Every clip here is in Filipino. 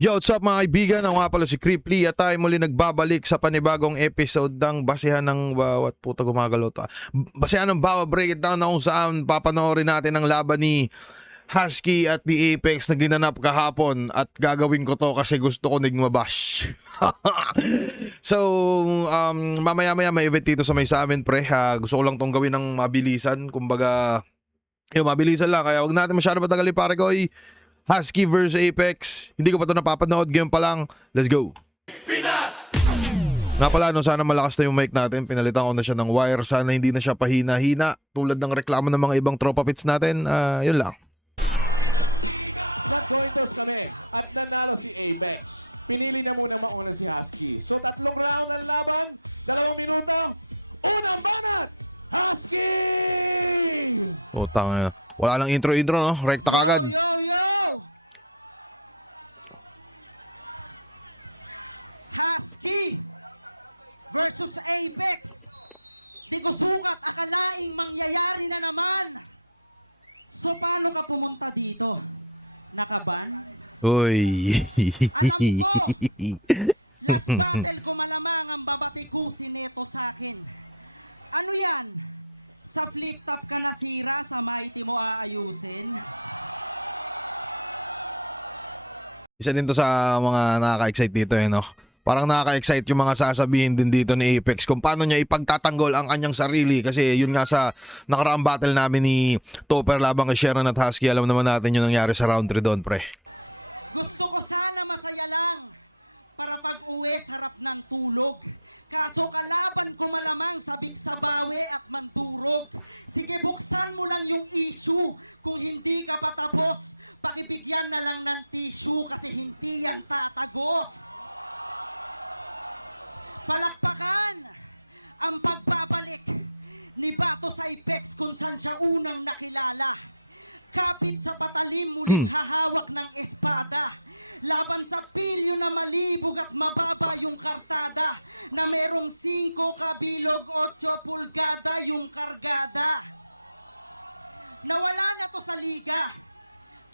Yo, what's up mga kaibigan? Ako nga pala si Creeply at tayo muli nagbabalik sa panibagong episode ng basehan ng bawat puta gumagalaw to. Basehan ng bawat breakdown na kung saan papanoorin natin ang laban ni Husky at ni Apex na ginanap kahapon at gagawin ko to kasi gusto ko nagmabash. So, mamaya-maya may event dito sa may sa amin pre. Gusto ko lang tong gawin ng mabilisan. Kumbaga, mabilisan lang. Kaya wag natin masyado patagalin pare ko. Husky versus Apex. Hindi ko pa ito napapanood. Game pa lang. Let's go. Pinas! Nga pala, sana malakas na yung mic natin. Pinalitan ko na siya ng wire. Sana hindi na siya pahina-hina. Tulad ng reklamo ng mga ibang tropa pits natin. Yun lang. Nag-cointos kami at nanalo si Apex. Pinili na munang mauna si Husky. So 3 round ang laban, 2 minuto. Unang banat! Husky! Putang ina. Wala nang intro, no? Rekta kagad. Yo! Husky versus Apex. Di ko sukat, akalaing mangyayari na naman. So paano ka pumunta dito? Nakaban? Uy. Alam ko, last battle ko malamang ang babatikusin nito sa akin. Ano yan? Sa flip top ka nasira, sa mighty mo aayusin? Isa din to sa mga nakaka-excite dito no? Parang nakaka-excite yung mga sasabihin din dito ni Apex kung paano niya ipagtatanggol ang kanyang sarili kasi yun nga sa nakaraang battle namin ni Topper labang kay Sharon at Husky, alam naman natin yung nangyari sa round 3 doon pre. Gusto ko sana masaya lang para pag-uwi sa harap ng tulog. Kaso kalaban ko malamang sabik sa bawi at mandurog. Sige, buksan mo lang yung issue. Kung hindi ka patapos, pakibigyan na lang ng tissue kasi hindi yan tatagos. Palakpakan ang pagbabalik ni Bato sa Apex kung saan siya unang nakilala. Kapit sa patalim, muling hahawak ng espada. Laban sa pilyo na malibog at mababa yung kartada. Na merong 5 kabilog, 8 pulgada yung kargada. Nawala na to sa liga.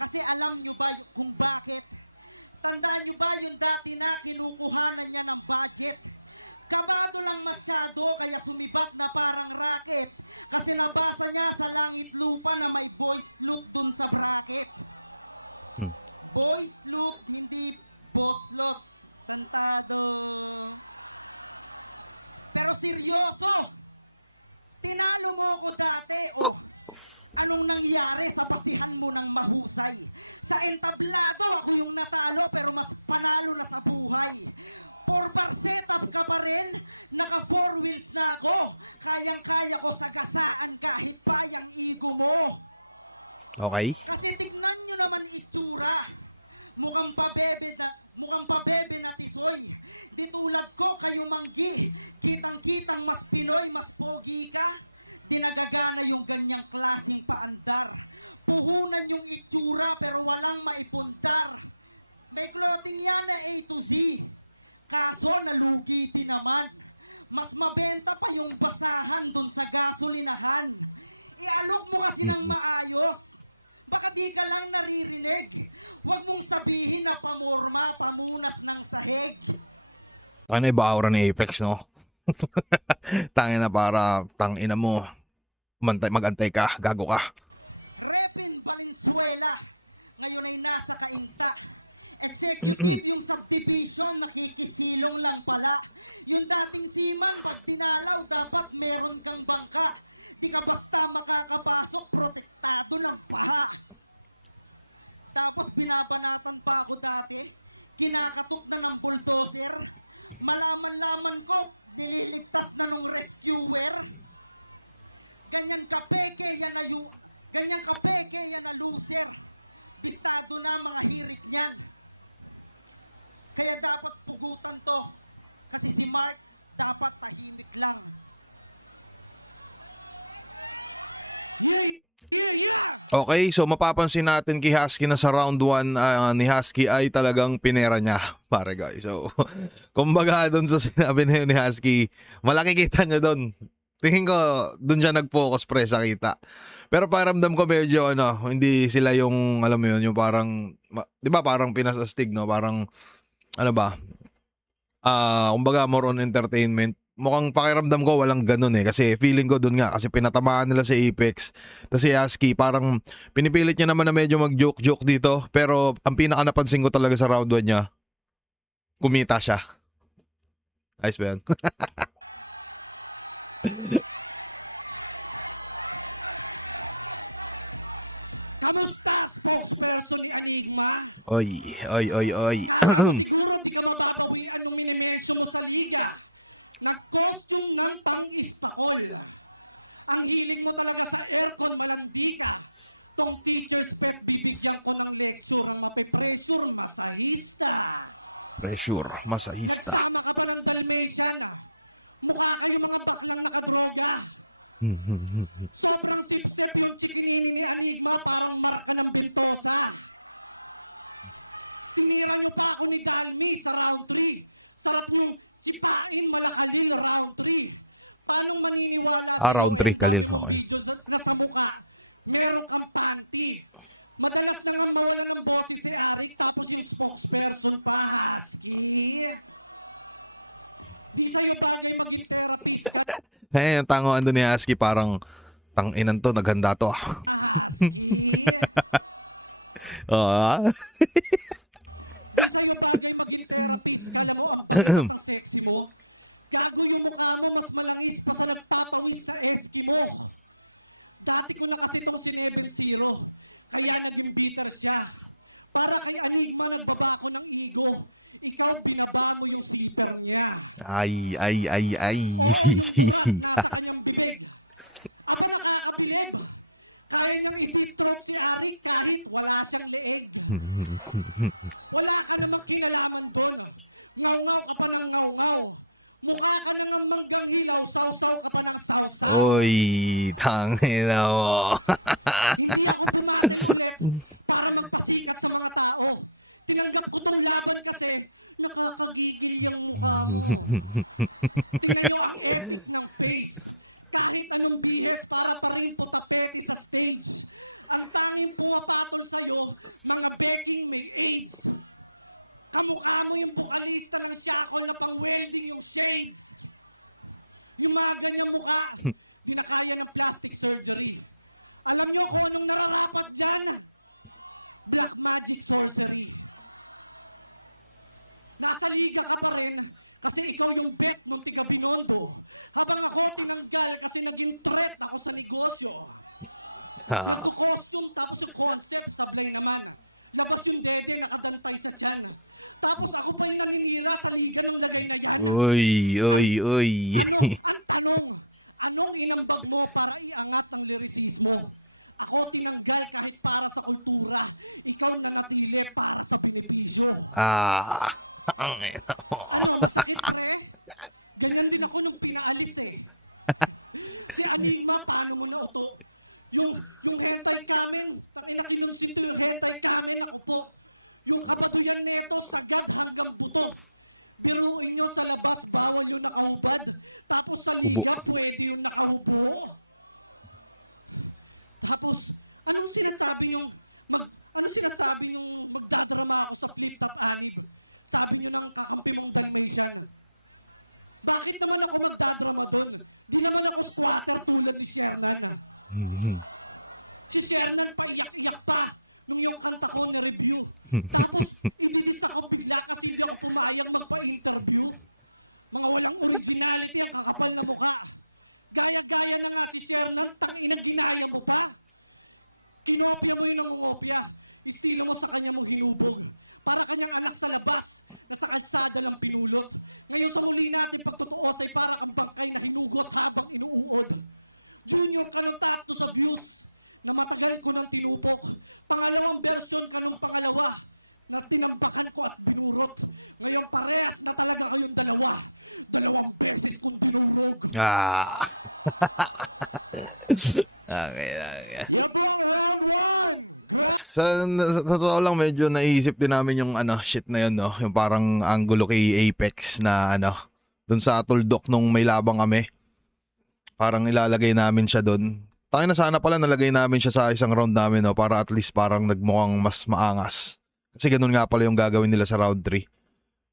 Kasi alam nyo ba kung bakit? Tandaan nyo ba yung dati na kinukuhanan niya ng budget? Kabado lang masyado kaya sumibat na parang rocket. Kasi nabasa niya sa langit lupa na may boys loot dun sa bracket. Boys loot, hindi boss loot. Tantado. Pero seryoso, tinalo mo ko dati, anong nangyari sa basihan mo ng mahusay? Sa entablado ako yung natalo pero mas panalo na sa buhay. 4-bar setup ka pa rin, naka 4 wheels na ako. Kayang-kaya ko sagasaan kahit pa yung ego mo. Okay. Kasi tignan nyo naman itsura. Mukhang pabebe na tisoy. Di tulad ko kayo manggi. Kitang-kitang mas Pinoy, mas pogi ka. Di nagagana yung ganyang klaseng paandar. Puhunan yung itsura pero walang maipundar. May clothing yan na A to Z. Kaso nalugi din naman. Mas mabenta pa yung basahan dun sa gasolinahan. Ialok mo kasi ng maayos. Baka di ka lang naririnig. Huwag mong sabihin na pamorma, pamunas ng sahig. Ano iba aura ni Apex no? Tangin na para tangina mo. Magantay ka, gago ka. Repin Valenzuela, ngayon ay nasa kainta. Executive yung subdivision, nakikisilong lang pala. Yung dating seaman, pag dinalaw, dapat meron kang bangka. Di ka basta makakapasok, protektado ng paha. Tapos binabanatan pa ako dati, kinakatok na ng bulldozer. Malaman-laman ko, nililigtas na nung rescuer. Ganyan kapeke yan na loser. Bistado na mga hirit niyan. Kaya dapat pugutan to. Kasi si Mark dapat tahimik lang. Yeah! Okay, so mapapansin natin kay Husky na sa round 1 ni Husky ay talagang pinera niya, pare guys. So, kumbaga doon sa sinabi na yun ni Husky, malaki kita niya doon. Tingin ko doon siya nag-focus pre sa kita. Pero pakiramdam ko medyo hindi sila yung alam mo yun, yung parang 'di ba parang pinasastig no, parang ano ba? Kumbaga more on entertainment. Mukhang pakiramdam ko walang ganun kasi feeling ko dun nga kasi pinatamaan nila si Apex. Tapos si Husky parang pinipilit niya naman na medyo mag-joke-joke dito, pero ang pinaka napansin ko talaga sa round 1 niya, kumita siya. Ayos ba yan? Kamusta, spokesperson ni Enigma? Oy. Kala mo siguro di ka mababawian nung minimensyo mo sa liga. Nag-costume ng pang-ispakol. Ang hilig mo talaga sa aircon, malandi ka. Tong teacher's pet, bibigyan ko ng lecture ang mape-pressure masahista. Pressure, masahista. Nagsama ka pa ng Dalmatian. Mukha kayo mga baklang nakadroga. Sobrang sip-sip yung chikinini ni Enigma, parang marka ng Bentosa. Tinira nyo pa ako ni Dalmi sa round 3. Sarap nyong sipain Malakalil round 3. Paanong maniniwala sa'yo round ang 3, dami Kalil, mong okay. video na sa muka meron kang panty. Madalas na nga mawala ng boses si Arik, tapos yung spokesperson pa, Husky. Di sa'yo bagay maging therapist ka, Yung tangoan doon ni Husky parang tanginan to, naghanda to. Husky. Di sa'yo bagay maging therapist. Kala mo ang bangis at ang sexy mo. Gago yung mukha mo, mas malangis pa sa nagpapawis na Eskimo. Dati ko na kasi tong sineben-zero, kaya naging bitter siya. Para kay Enigma, nagbaba ako ng ego. Ikaw, binaba mo yung zipper niya. Ay. Oo, yung durat nasa kanyang bibig. Aba, nakakabilib. Kaya niyang i-deep throat si Arik kahit wala siyang leeg. Wala ka namang kinalaman doon. Ngaw-ngaw ka pa ng ngaw-ngaw. Mukha ka na nga manggang hilaw, saw-saw ka pa ng saw-saw. Uy, tangina mo. Hindi ako bumatil ulit para magpasikat sa mga tao. Tinanggap ko tong laban kasi nakakagigil yung mukha mo. Tingnan nyo ang epic ng face. Kahit anong bihes para pa rin putapete sa stage. Ang tanging pumapatol sa'yo, mga beking may AIDS. Kamukha mo yung bukalista ng shackle na pang-welding yung shades. Yung mga ganyang mukha, di na kaya ng plastic surgery. Alam nyo kung anong nararapat dyan? Black magic sorcery. Nasa liga ka pa rin kasi ikaw yung bet nung tiga Binondo. Habang ako tinanggal kasi naging threat ako sa negosyo. Nagko-costume tapos yung concept sablay naman. Labas yung dede nakadantay sa tiyan. Tapos ako pa yung naninira sa liga ng lagay na yan. Uy. Ang tanong, anong inambag mo para iangat ang lirisismo? Ako tinanggal kahit para sa kultura. Ikaw nanatili para sa benepisyo. Ano, masakit pre? Ganyan din ako nung pinaalis eh. Si Enigma, paano mo nauto? Yung hentai kamen, tangina kinonsinto yung hentai kamen, ako po. Yung kabaduyan neto, sagad hanggang buto. Biruin nyo sa labas, bawal yung nakahubad. Tapos sa liga, pwede yung nakahubo. Tapos, anong sinasabi nyong magdadrama ako sa flip-top anib? Sabi nyo ng kakampi mong Dalmatian. Bakit naman ako magdadrama doon? Di naman ako squatter tulad ni Shernan. Si Shernan paiyak-iyak pa nung yung kanta ko na-review. Tapos, ididis ako bigla kasi hindi ako pumayag magpa-interview. Mga walang originality ang kakapal na muka. Gaya-gaya na nga si Shernan, tangina ginaya mo pa. Kinopya mo yung nangungopya. Estilo mo sa kanya mo hinubog. Para kanyang anak sa labas, na sa kalsada lang pinulot. Ngayon sa muli natin pagtutuos ay para kang bangkay na hinugot habang inuuod. Junior ka nung top 2 sa views, na matagal ko nang tinupok. Pangalawang version ka nung pangalawa, na tinambakan ko at binurot. Ngayon parehas na talaga kayong dalawa. 2 beses kong dinurog. Okay. Yan po ang round 1. Sa totoo lang medyo naisip din namin yung shit na yun, no? Yung parang angulo kay Apex na dun sa tuldok nung may labang kami. Parang ilalagay namin siya dun. Tayo na sana pala nalagay namin siya sa isang round namin, no, para at least parang nagmukhang mas maangas. Kasi ganun nga pala yung gagawin nila sa round 3.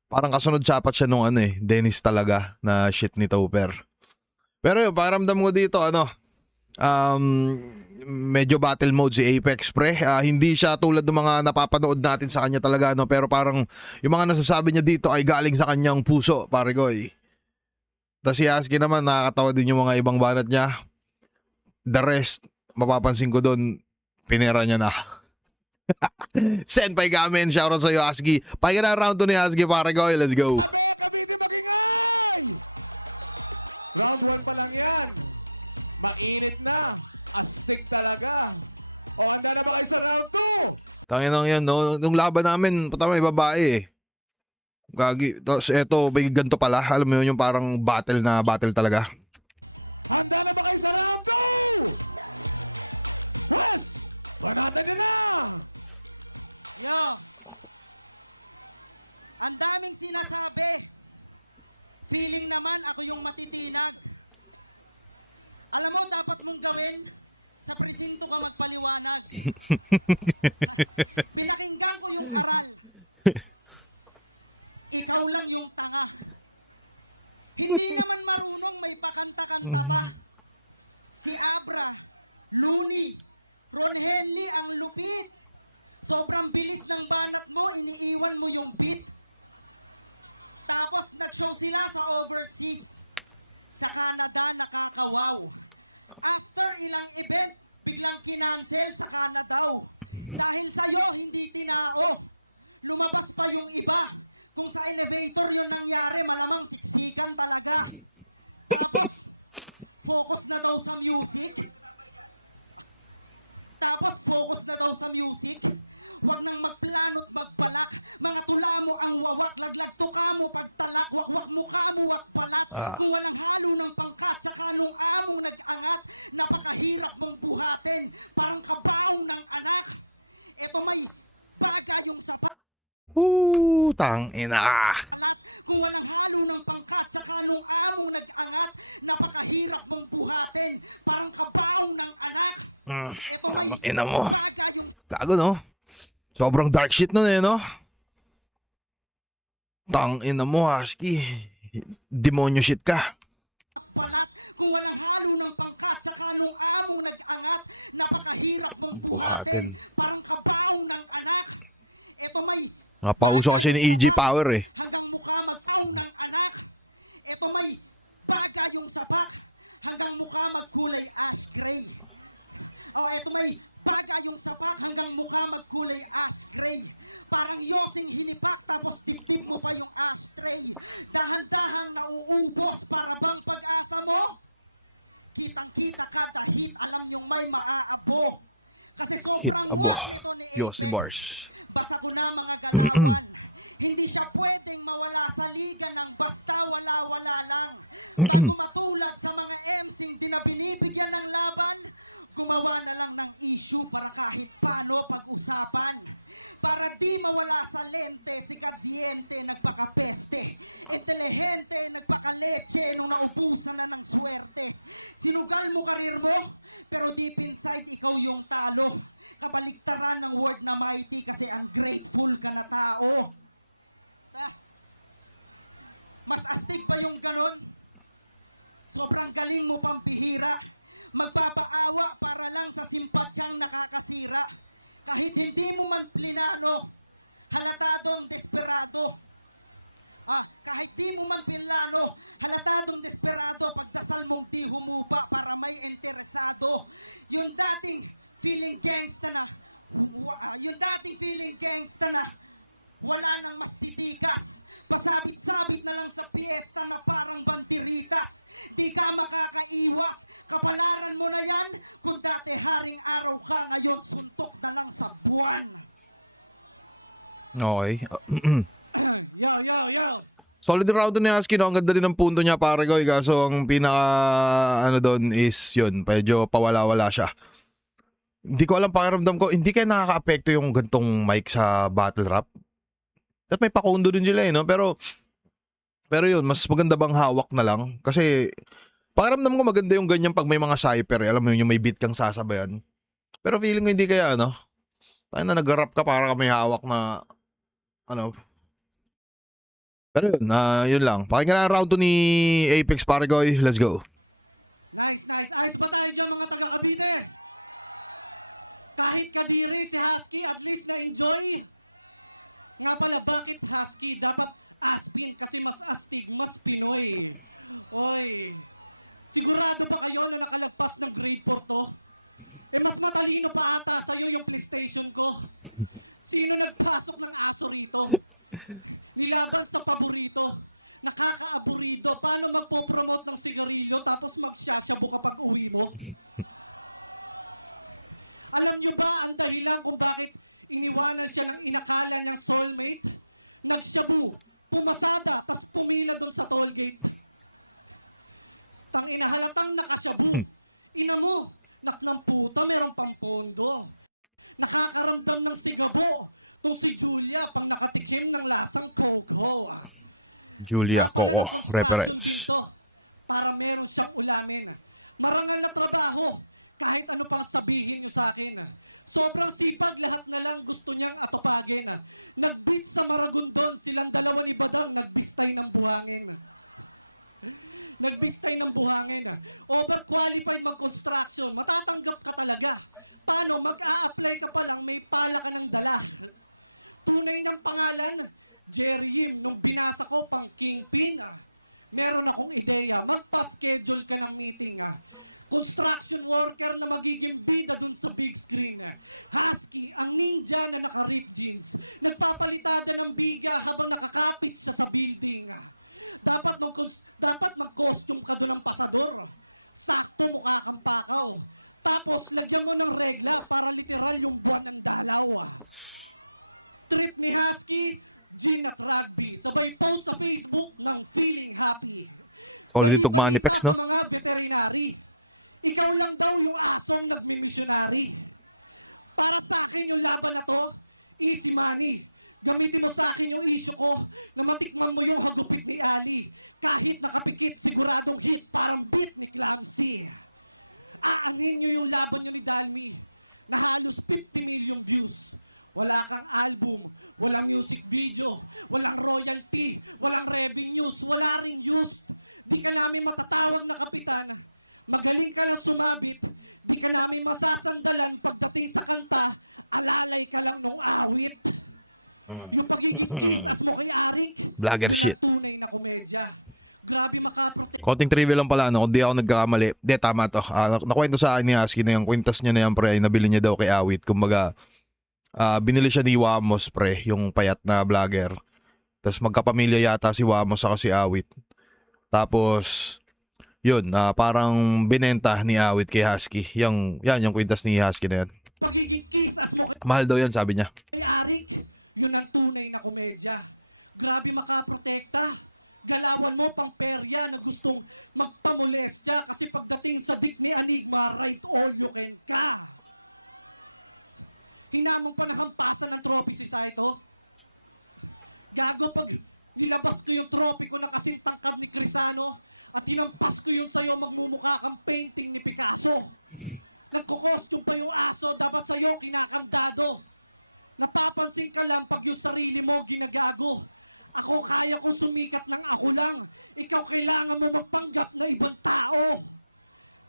Parang kasunod sapat siya nung Dennis talaga na shit ni Topper. Pero yun, pakiramdam ko dito, medyo battle mode si Apex, pre. Hindi siya tulad ng mga napapanood natin sa kanya talaga, no, pero parang yung mga nasasabi niya dito ay galing sa kanyang puso, pare Goy. Tapos si Husky naman, nakakatawa din yung mga ibang banat niya. The rest, mapapansin ko doon, pinera niya na. Senpai Gamen, shoutout sa'yo, Husky. Pakinggan na round 2 ni Husky, pare Goy. Let's go. Abe, Cavite magingay! Round 1 pa lang yan. Mainit na. Astig talaga. O, handa na ba kayo sa round 2? Tangin lang yan, no? Nung laban namin, puta may babae eh. Gagi. Tapos eto, may ganito pala. Alam mo yun, yung parang battle na battle talaga. Handa na ba kayo sa round 2? Wes! Banatan nyo na! Yo! Ang daming sinasabi. Feeling naman ako yung matitinag. Alam mo, dapat mong gawin, sa presinto ka magpaliwanag. Pinakinggan ko yung aral. Ikaw lang yung tanga. Hindi naman marunong may pakanta-kanta pa. Si Abra, Looney, Ron Henley ang lupit. Sobrang bilis ng banat mo, iniiwan mo yung beat. Tapos nag-show sila sa overseas. Sa Canada, nakakawaw. After ilang event, biglang kinancel sa Canada. Dahil sa'yo, hindi tinao. Lumabas pa yung iba. Kung sa elevator yun nangyari, malamang siksikan talaga. Tapos, focus na daw sa music. Huwag nang magplano't magbalak. Mga tula mo ang wawak, laglag tuka mo pagtalak, wakwak mukha mo wak balat. Kung walang halo ng pangkat, tsaka nung among nag-angat, napakahirap mong buhatin, parang kabaong ng anak. Eto may baga yung sapat. Tangina. Kung walang halo ng pangkat, tsaka nung among nag-angat, napakahirap mong buhatin, parang kabaong ng anak. Eto may Ina mo. baga yung Gago, no? Sobrang dark shit nun no? Tangina mo, Husky. Demonyo shit ka. balat. Kung walang halo ng pangkat, tsaka nung among nag-angat, napakahirap mong buhatin, parang kabaong ng anak. Eto may Napauso kasi ni EG Power eh. hanggang mukha magtaong ng anak. Eto may baga yung sapak, hanggang mukha magkulay ash gray. O eto may baga yung sapak, hanggang mukha magkulay ash gray. Parang yosing hinipak, tapos dibdib mo pa yung ashtray. Dahan-dahang nauubos, para bang pag-asa mo? Kitang-kita kada hit, alam nyong may maaabo. Kasi sobrang Hit abo. wak nito ni Yossi Apex. Bars. Basa ko na mga galawan. Hindi siya pwedeng mawala sa liga ng basta wala-wala lang. Bago matulad sa mga MC'ng di na binibigyan ng laban, gumawa na lang ng issue para kahit paano pag-usapan. Para di mawala sa lente, si Kadiente nagpakapeste. Intelihente, nagpakaleche nung naubusan na ng swerte. Sinugal mo karir mo, pero deep inside ikaw yung talo. Kabaliktaran ng word na mighty kasi ungrateful ka na tao. Mas astig pa yung ganon. Sobrang galing mo pampihira. Magpapaawa para lang sa simpatsyang nakakasira. Kahit hindi mo man plinano, halatadong desperado. Kahit di mo man pinlano, halatadong desperado, pagdasal mong di humupa para may interesado. Yung dating feeling gangsta na, wala nang mas titikas. Pasabit-sabit na lang sa piyesta na parang banderitas. Di ka makakaiwas, kapalaran mo na yan. Kung dati haring araw ka, ngayon suntok na lang sa buwan. Okay. Yo. Solid yung round ni Husky, no? Ang ganda din ng punto niya, pare ko. Kaso ang pinaka doon is yun, medyo pawala-wala siya. Hindi ko alam, pakiramdam ko, hindi kaya nakaka-apekto yung gantong mic sa battle rap. At may pakundo din sila no? Pero yun, mas maganda bang hawak na lang? Kasi Pakiramdam ko maganda yung ganyan pag may mga cypher, alam mo yun, yung may beat kang sasabayan. Pero feeling ko hindi kaya, ano? Tayo na nag-rap ka para ka may hawak na, ano. Pero yun, yun lang. Pakinggan na ang round 2 ni Apex Parigoy. Let's go. Nice, nice. Ayos ba tayo dyan mga taga Cavite? Kahit kadiri si Husky, at least na-enjoy. Nga pala, bakit Husky? Dapat Aspin kasi mas astig, mas Pinoy. Oy, sigurado ba kayo na nakalagpas ng grade 4 to? Eh mas matalino pa ata sa'yo yung PlayStation ko. Sino nagpasok ng aso rito? Nilaban sa paborito. Nakakaaburido. Paano magpo-promote ng sigarilyo tapos magsyasyabu kapag uwi mo? Alam nyo ba ang dahilan kung bakit iniwanan siya ng inakala niyang soulmate? Nagsyabu, pumasada, tas pumila doon sa tollgate. Tang inahalatang nakasyabu. Ina mo, naklang puta, merong pampondo. Nakakaramdam ng sigabo. Tong si Julia, pang nakatikim ng lasang coco. Julia Nga pala ng Coco, construction reference. din to. Para meron siyang ulamin. Marangal na trabaho. Kahit ano pang sabihin nyo sa akin. Sobrang sipag, lahat na lang gusto niyang atupagin. Nag-beat sa Maragondon, silang dalawa ni Badang, nagbistay ng buhangin. Nagbistay ng buhangin. Overqualified mag-construction, matatanggap ka talaga. Paano? Mag-a-apply ka pa lang, may pala ka ng dala. Tunay niyang pangalan, Jerry Yim. Nung binasa ko, pang kingpin, meron akong ideya. Magpa-schedule ka ng meeting. Construction worker na magiging bida dun sa big screen. Husky, ang ninja na naka-rip jeans. Nagpapalitada ng biga habang nakakapit siya sa building. Dapat mag-costume ka dun ng pasador. Sakto mukha kang pakaw. Tapos, lagyan mo ng regla para literal yung buwan ng dalaw. Trip ni Husky, gin at rugby. Sabay post sa Facebook ng feeling happy. Only to Bali-balita Manipex, sa no? mga veterinary. Ikaw lang daw yung asong nagmimisyonary. Para sa akin yung laban na to, easy money. Gamitin mo sa akin yung issue ko na matikman mo yung hagupit ni Ali. Kahit nakapikit, siguradong hit, parang beat ni Clamsy. Aanin nyo yung laban nyo ni Dalmi na halos 50 million views. Wala kang album, walang music video, walang royalty, walang revenues, wala ring used. Di ka namin matatawag na kapitan. Magaling ka lang sumabit, di ka namin masasandalan pagdating sa kanta, alalay ka lang nung awit. Yung pagiging kiss-ass mo kay Arik, Vlogger yun shit. ang tunay na komedya. Grabe makaprotect. Konting trivia lang pala, no? Kung di ako nagkakamali. Di, tama to. Nakwento sa akin ni Husky na yung kwintas niya na yan, pre, ay nabili niya daw kay Awit. Kumbaga, binili siya ni Wamos, pre, yung payat na vlogger. Tapos magkapamilya yata si Wamos saka si Awit. Tapos, yun, parang binenta ni Awit kay Husky. Yan, yung kwintas ni Husky na yan. Pagiging kiss-ass mo Mahal daw yan, sabi niya. kay Arik, yun ang tunay na komedya. Grabe makaprotekta. Galawan mo pang perya na gustong magpamolestya kasi pagdating sa dik ni Enigma, right all you can ka. Hinamon pa ng hampasan ng trophy si Saito. Gago, pag nilabas ko yung trophy ko na kasing tangkad ni Crisano at hinampas ko yun sa'yo, magmumukha kang painting ni Picasso. Nagko-costume pa yung aso, dapat sa'yo kinakandado. Napapansin ka lang pag yung sarili mo ginagago. Ako kaya kong sumikat ng ako lang. Ikaw kailangan mo magpanggap na ibang tao.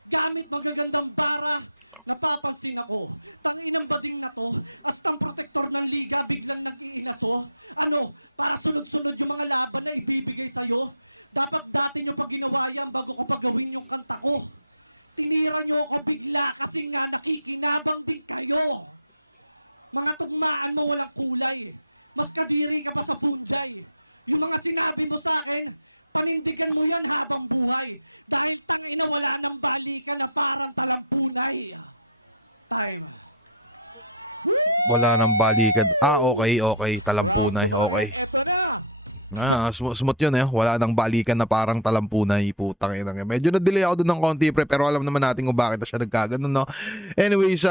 Gamit magagandang bara, napapansin ako. Tanginang bading na to, astang protektor ng liga biglang nag-iinaso. Ano, para sunod-sunod yung mga laban na ibibigay sa'yo? Dapat dati nyo pa ginawa yan bago ko pagawin yung kanta ko. Tinira nyo ako bigla kasi nga nakikinabang din kayo. Mga tugmaan mo walang kulay. Mas kadiri ka pa sa fungi. Yung mga sinabi mo sa akin, panindigan mo yan habang buhay. Dahil tangina wala nang balikan na parang talampunay. Time. Wala nang balikan. Okay. Talampunay, Round 2 okay. Eto na. Smooth yun eh. Wala nang balikan na parang talampunay. Putang ina nga. Medyo na-delay ako doon ng konti, pre, pero alam naman natin kung bakit na siya nagkaganon, no? Anyways,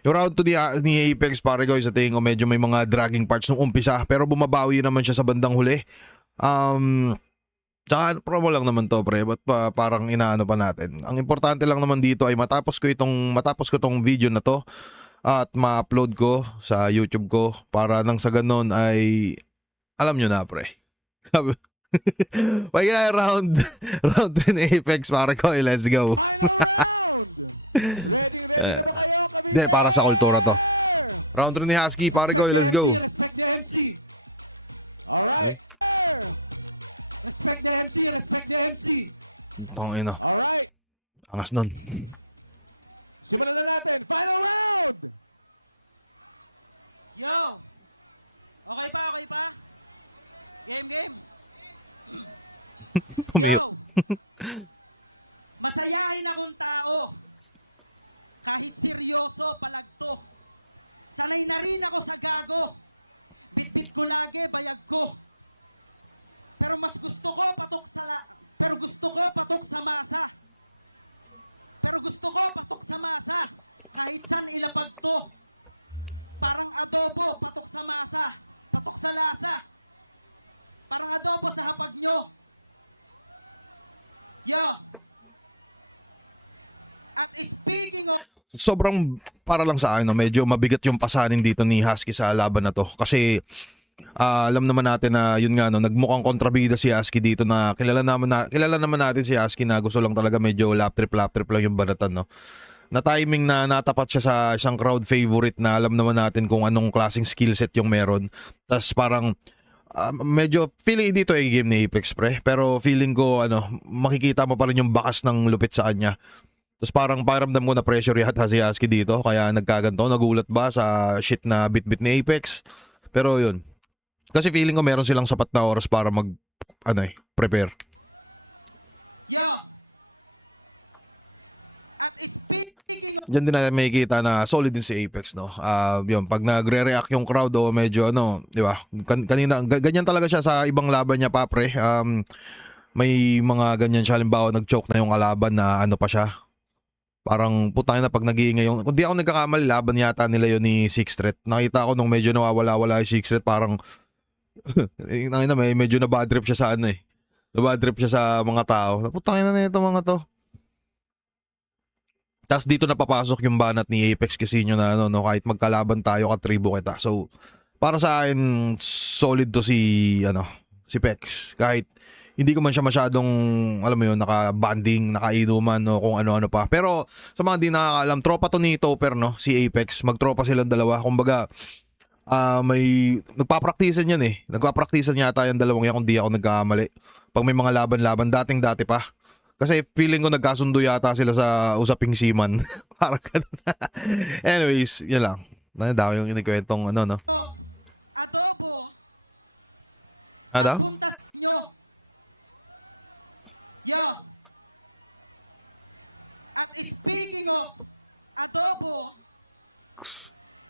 yung round 2 ni Apex Parigoy, sa tingin ko medyo may mga dragging parts nung umpisa, pero bumabawi naman siya sa bandang huli. Tsaka promo lang naman to, pre. Ba't pa parang inaano pa natin? Ang importante lang naman dito ay matapos ko tong video na to at ma-upload ko sa YouTube ko para nang sa ganun ay alam nyo na, pre. Pag round 3 na Apex, pare ko, let's go. Final round! Ready na ba kayo, Cavite? Hindi, para sa kultura to. Round 3 ni Husky, pare ko, let's go. Respect the MC. Alright. Respect the MC. Respect the MC. Tangina, Alright. angas nun. Simulan na natin. Final round! Yo! Okay pa? Game. Yo! Masayahin akong tao. Kahit seryoso, palagto. Sanay na rin ako sa gago. Bit-bit ko lagi, bayag ko. Pero gusto ko patok sa masa. Kahit saan ilapag to. Parang adobo, patok sa masa. Patok sa lasa. Parang adobo sa hapag nyo. Yo. At speaking of... Sobrang para lang sa akin, no, medyo mabigat yung pasanin dito ni Husky sa laban na to. Kasi alam naman natin na yun nga, no, nagmukhang kontrabida si Husky dito na kilala naman natin si Husky na gusto lang talaga medyo lap trip lang yung banatan, no. Na timing na natapat siya sa isang crowd favorite na alam naman natin kung anong klaseng skill set yung meron. Tapos parang medyo feeling dito ay game ni Apex, pre. Pero feeling ko makikita mo pa rin yung bakas ng lupit sa kanya. Tapos parang pakiramdam ko na pressure yata si Husky dito kaya nagkaganto. Nagulat ba sa shit na bit-bit ni Apex? Pero yun. Kasi feeling ko meron silang sapat na oras para prepare. Yo. At speaking of... Diyan din natin makikita na solid din si Apex, no. Yun, pag nagre-react yung crowd o medyo di ba? Kanina ganyan talaga siya sa ibang laban niya, pa, pre. May mga ganyan siya, halimbawa nag-choke na yung kalaban na pa siya. Parang putang na pag nag-iingay yung... Kung di ako nagkakamali, laban yata nila yun ni Six Threat. Nakita ko nung medyo nawawala-wala yung Six Threat, parang... medyo na bad trip siya sa Na bad trip siya sa mga tao. Putang na ito mga to. Tapos dito napapasok yung banat ni Apex Casino na kahit magkalaban tayo, katribo kita. So, para sa akin, solid to si Pex. Kahit hindi ko man siya masyadong, alam mo yun, naka-banding, naka-inuman, o kung ano-ano pa. Pero sa mga di nakakaalam, tropa to ni Topper, no? Si Apex. Magtropa silang dalawa. Kumbaga, may nagpa-practicean yan eh. Nagpa-practicean yata yung dalawang yan kung di ako nagkakamali. Pag may mga laban-laban, dati pa. Kasi feeling ko nagkasundo yata sila sa usaping seaman. Parang ganun. Anyways, yun lang. Dami yung inikwentong no? Adobo. Ano? Nagpunta sa inyo. Yo. At speaking of adobo,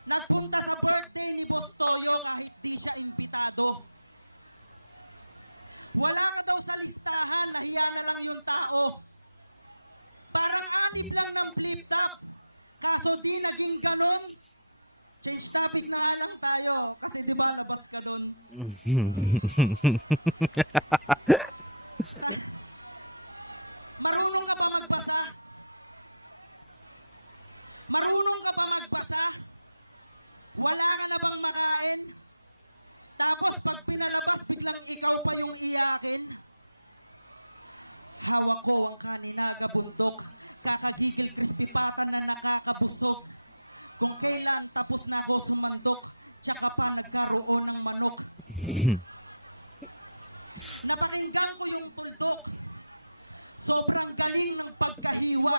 nagpunta sa birthday ni Boss Toyo kahit di siya imbitado. Wala ka daw sa listahan, nahiya na lang yung tao. Parang anib lang ng flip-top. Kaso di naging ganon. Change topic na nga lang tayo. Kasi di ba labas ka doon? Marunong ka ba magbasa? Marunong ka ba magbasa? Wala ka na bang makain? Tapos pag pinalabas, biglang ikaw pa yung iyakin. Hawak ko ang kaninaga bundok, kakagigil crispy pata na nakakabusog. Kung kailan tapos na ako sumandok, tsaka pa nagkaroon ng manok. Napakinggan ko yung tuldok. Sobrang galing ng pagkahiwa.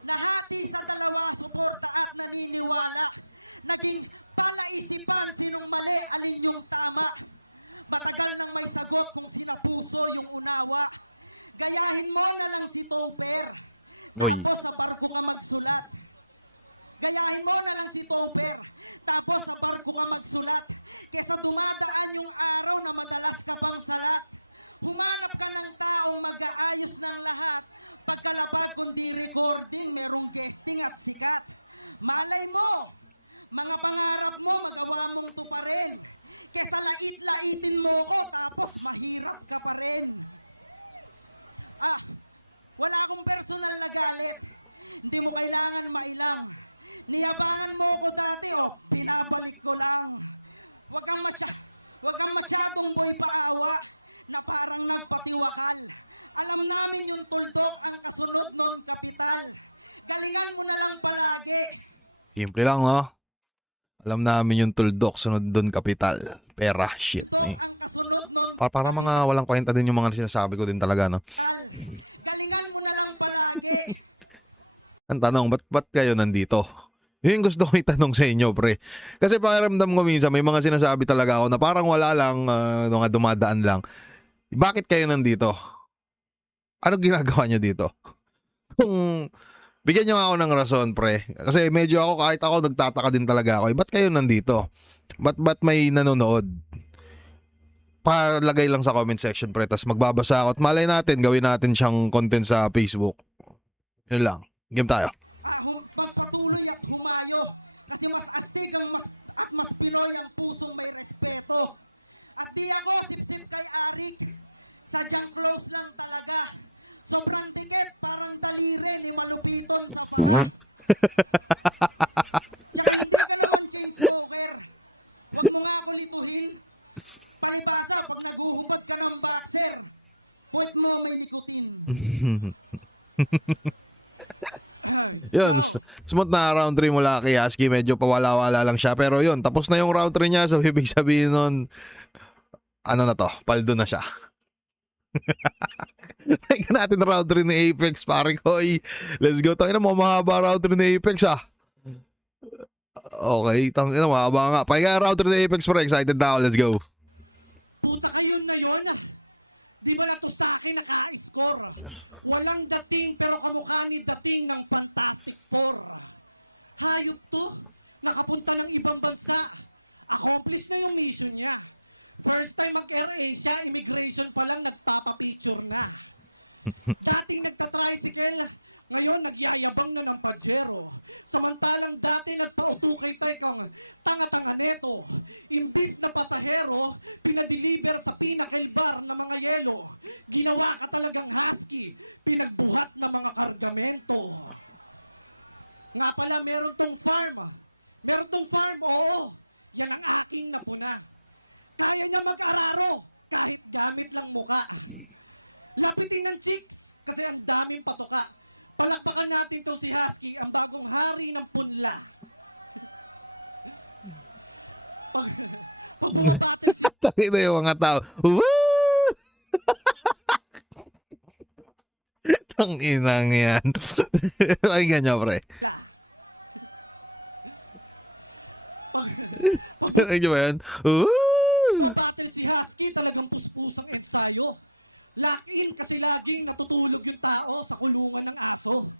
Nahati sa dalawa, suporta at naniniwala. Naging palaisipan sinong mali, alin yung tama. Matagal nang may sagot kung sinapuso yung unawa. Gayahin mo na lang si Topper. Tapos sa barko ka magsulat. Gayahin mo na lang si Topper. Tapos sa barko ka magsulat. Kesa dumadaan yung araw na madalas ka pang salat. Humanap ka ng taong mag-aayos ng lahat. Pagkalapag kundi recording, merong guesting at sikat. Malay mo, mga pangarap mo magawa mong tuparin. Kesa lait-laitin mo ko tapos mahirap ka pa rin. Wala akong personal na galit. Hindi mo kailangan mailang. Niyabangan mo ako dati, binabalik ko lang. Huwag kang masyadong boy paawa na parang nagpatiwakal. Alam namin yung tuldok ang kasunod nun, kapital. Galingan mo na lang palagi. Simple lang, no? Alam namin yung tuldok, sunod doon kapital. Pera, shit. Tuldok ang kasunod nun, Para mga walang kwenta din yung mga sinasabi ko din talaga, no? kapital. Galingan mo na lang palagi. Ang tanong, ba't kayo nandito? Yun yung gusto ko itanong sa inyo, pre. Kasi pakiramdam ko minsan, may mga sinasabi talaga ako na parang wala lang, mga dumadaan lang. Bakit kayo nandito? Ano ginagawa nyo dito? Kung bigyan nyo ako ng rason, pre. Kasi medyo ako, kahit ako, nagtataka din talaga ako. Ba't kayo nandito? Ba't may nanonood? Palagay lang sa comment section, pre. Tapos magbabasa ako. At malay natin, gawin natin siyang content sa Facebook. Yun lang. Game tayo. Magpatuloy at humayo. Kasi mas astig mas Pinoy ang pusong may respeto. At di ako sip-sip kay Arik. Sadyang close lang talaga. Sobrang dikit, parang daliri ni malupiton sa paa. Tsaka hindi ka naman chain smoker. Huwag mo nga ako lituhin. Palibasa, pag naguhubad ka ng boxer, puwet mo may nikotin. Yun, No. smooth na round 3 mula kay Husky. Medyo pawala-wala lang siya. Pero yun, tapos na yung round 3 niya. So, ibig sabihin nun, ano na to, paldo na siya. Teka natin round 3 ni Apex, pare ko. Let's go. Tangina mo, mahaba round 3 ni Apex, ah. Okay, tangina, mahaba nga. Pakika round 3 ni Apex, pre. Excited na ako. Let's go. Puta kayo na yon. Di ba na to sa akin naka-score? Walang dating pero kamukha ni dating ng Fantastic Four. Hayop to. Nakapunta ng ibang bansa. Accomplish na yung mission niya. First time mag-Air Asia, immigration pa lang nagpapapicture na. Dating nagtatricycle, ngayon nagyayabang na ng Pajero. Samantalang dati nagpautukay tayo kang tanga-tanga neto. Imbis na pasahero, pinadeliver sa pinnacle bar na mga yelo. Ginawa ka talagang husky, pinagbuhat na mga kargamento. Nga pala, meron tong farm. Meron tong farm, oo. Yan ang aking napuna. Kaya niya mag-araro kahit gamit lang muka. Lapitin ng chicks kasi ang daming patuka. Palakpakan natin to si Husky, ang bagong hari ng punla. Pag bumabattle si Tangina yung mga tao. Woo! Tanginang yan. Ay, ganyan, pre. La. Pag Ay, ba yan? Woo! bumabattle si Husky, talagang puspusang ensayo. Lock-in kasi laging natutulog yung tao sa kulungan ng aso.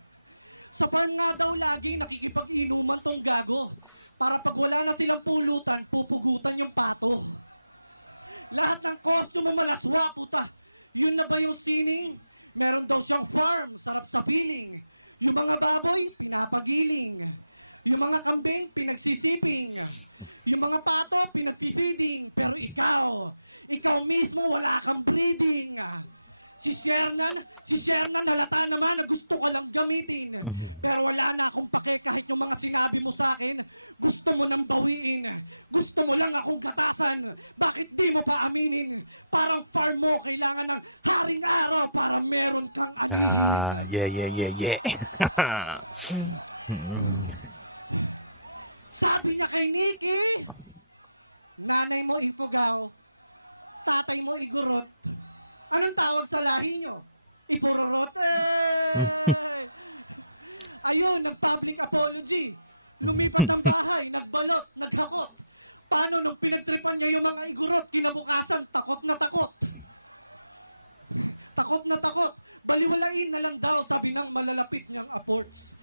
Sa farm nga daw laging nakikipag-inuman tong gago. Para pag wala na silang pulutan, pupugutan yung pato. Lahat ng costume malaswa, puta. Yun na ba yung sining? Meron daw siyang farm, sarap sa feeling. Yung mga baboy, pinapagiling. Yung mga kambing, pinagsisiping. Yung mga pato, pinag-feeding. Pero ikaw mismo wala kang breeding. Si Shernan halata naman na gusto ka lang gamitin. Pero wala na akong pake kahit yung mga sinabi mo sa akin. Gusto mo nang bawiin. Gusto mo lang akong gatasan. Bakit di mo pa aminin? Parang farm mo kailangan ng haring araw para meron kang anihin. Yeah. Sabi niya kay Nikki, nanay mo ipugaw, tatay mo igurot. Anong tawag sa lahi nyo? Ipururot? Ayun, nag-public apology. Lumipat ng bahay, nagbalot, naghakot. Paano nung pinagtripan niya yung mga igurot, kinabukasan, takot na takot. Takot na takot. Baliwalain na lang daw, sabi ng malalapit niyang aports.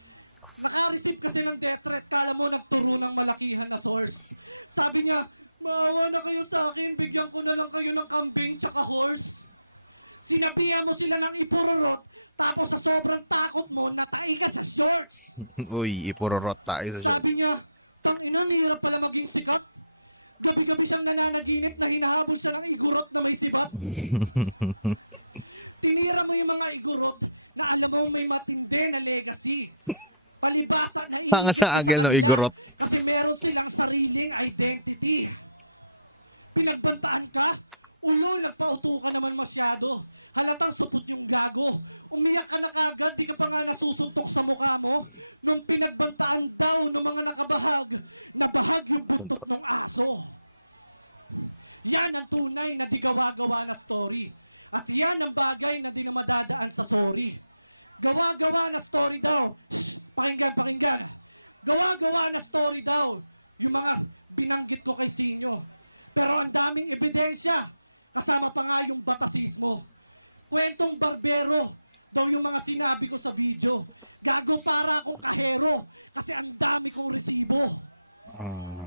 Naka-receive kasi ng death threat, kala mo nagturo ng malakihan na source. Sabi niya, maawa na kayo sa akin, bigyan ko na lang kayo ng kambing tsaka horse. Sinabihan mo sila ng ipururot, tapos sa sobrang takot mo, natai ka sa shorts. Uy, ipururot tayo. Sabi niya, tangina, ang hirap pala maging sikat. Gabi-gabi siyang nananaginip na hinahabol siya ng igurot na may sibat. Tinira mo yung mga igurot na alam mong may matindi na legacy. Palibasa na Tanga iingit sa ka sa agil, no, kanila igurot. kasi meron silang sariling identity. Pinagbantaan ka? Ulo, nagpauto ka naman masyado. Halatang supot yung gago. Umiyak ka na kagad, di ka pa nga nasusuntok sa mukha mo. Nung pinagbantaan daw ng mga nakabahag, nabahag yung buntot ng aso. Yan ang tunay na di gawa-gawa na story. At yan ang bagay na di na madadaan sa sorry. Gawa-gawa na story daw. Shh, pakinggan. Gawa-gawa na story daw. Yung mga binanggit ko kay Sinyo. Pero ang daming ebidensya. Kasama pa nga yung batasismo. Kwentong barbero daw yung mga sinabi ko sa video. Gago para akong kahero kasi ang dami kong resibo.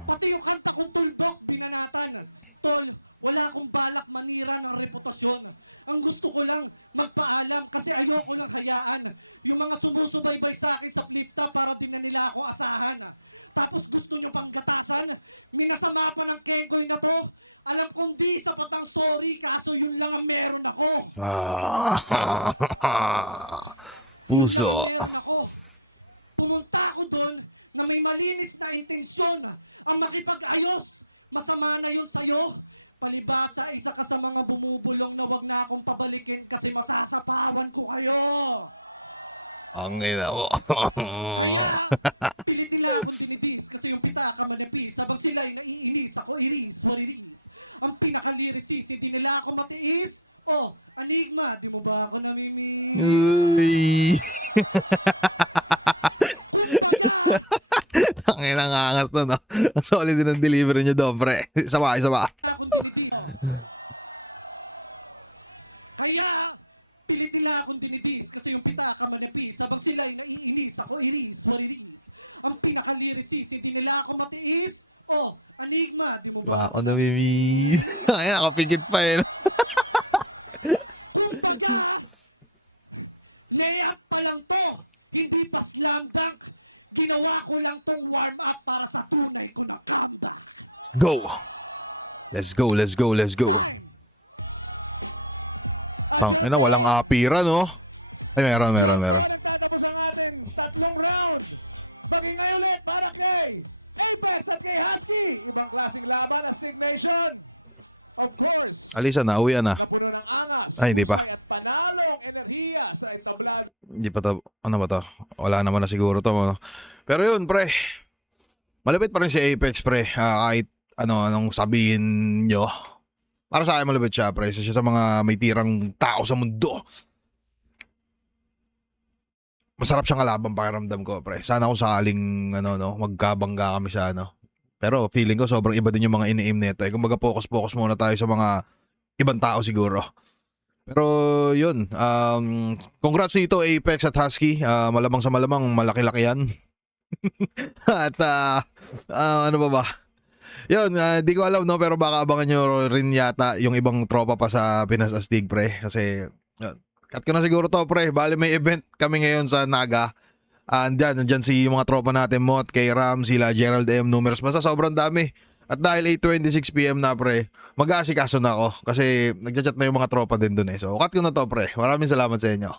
Pati yung kanta kong tuldok, binanatan. Tol, wala akong balak manira ng reputasyon. Ang gusto ko lang magpaalam kasi ayoko lang hayaan. Yung mga sumusubaybay sa akin sa flip top para din na nila ako asahan. Tapos gusto nyo pang gatasan? Minasama pa ng kengkoy na to? Alam kong di sapat ang sorry kaso yun lang ang meron ako. Yun lang ang meron ako. Pumunta ako doon na may malinis na intensyon ang makipag-ayos. Masama na yun sa'yo. Palibasa, isa ka sa mga bumubulong na wag na akong pabalikin kasi masasapawan ko kayo. Ang ina mo. Kaya, pilit nila akong dinidis kasi yung pitaka manipis. Habang sila'y naiinis, ako iris, what it is. Ang pinaka-lyricist, hindi nila ako matiis. Oh, Enigma, di mo ba ako namimiss? Kumbaga, Ang ina nga angas na, no? Ang solid din ang delivery niyo doon, pre. Isa pa. akong dinidis. Kaya, pilit nila akong dinidis kasi yung pitaka manipis. Habang sila'y naiinis, ako iris, what it is. Ang pinaka-lyricist, hindi nila ako matiis. Oh, Enigma, di mo ba ako namimiss? Ay, nakapigit pa eh. Kumbaga, layup pa lang to. Hindi pa slam dunk. Ginawa ko lang tong warm up para sa tunay ko na comeback. Let's go. Time! Ang ina, walang apira, no? Ay, meron. Diyan po nagtatapos ang atin 3 round. Magingay ulit para kay Apex at kay Husky. Ibang klaseng laban ang Stig Nation. Of course, Alisa na, uwi na. napuno ng angas, Ay, hindi pa. husay at panalong enerhiya sa entablado. Hindi pa to. Ano ba to? Wala naman na siguro to. No? Pero yun, pre. Malapit pa rin si Apex, pre. Kahit anong sabihin nyo. Para sa akin malapit siya, pre. Isa siya sa mga may tirang tao sa mundo. Masarap siyang kalaban, pakiramdam ko, pre. Sana kung sakaling magkabangga kami sa Pero feeling ko sobrang iba din yung mga ini-aim nito. Kumbaga focus muna tayo sa mga ibang tao siguro. Pero yun, congrats dito Apex at Husky. Malamang sa malamang malaki-laki yan. At ano ba? Yun, di ko alam, no, pero baka abangan nyo rin yata yung ibang tropa pa sa Pinas Astig, pre. Kasi cut ko na siguro to, pre. Bali may event kami ngayon sa Naga. Andyan si mga tropa natin, Mot, kay Ram, sila Gerald M. Numerous. Basta sobrang dami. At dahil 8:26 PM na, pre, mag-aasikaso na ako. Kasi nagchat na yung mga tropa din dun eh. So, cut ko na to, pre. Maraming salamat sa inyo.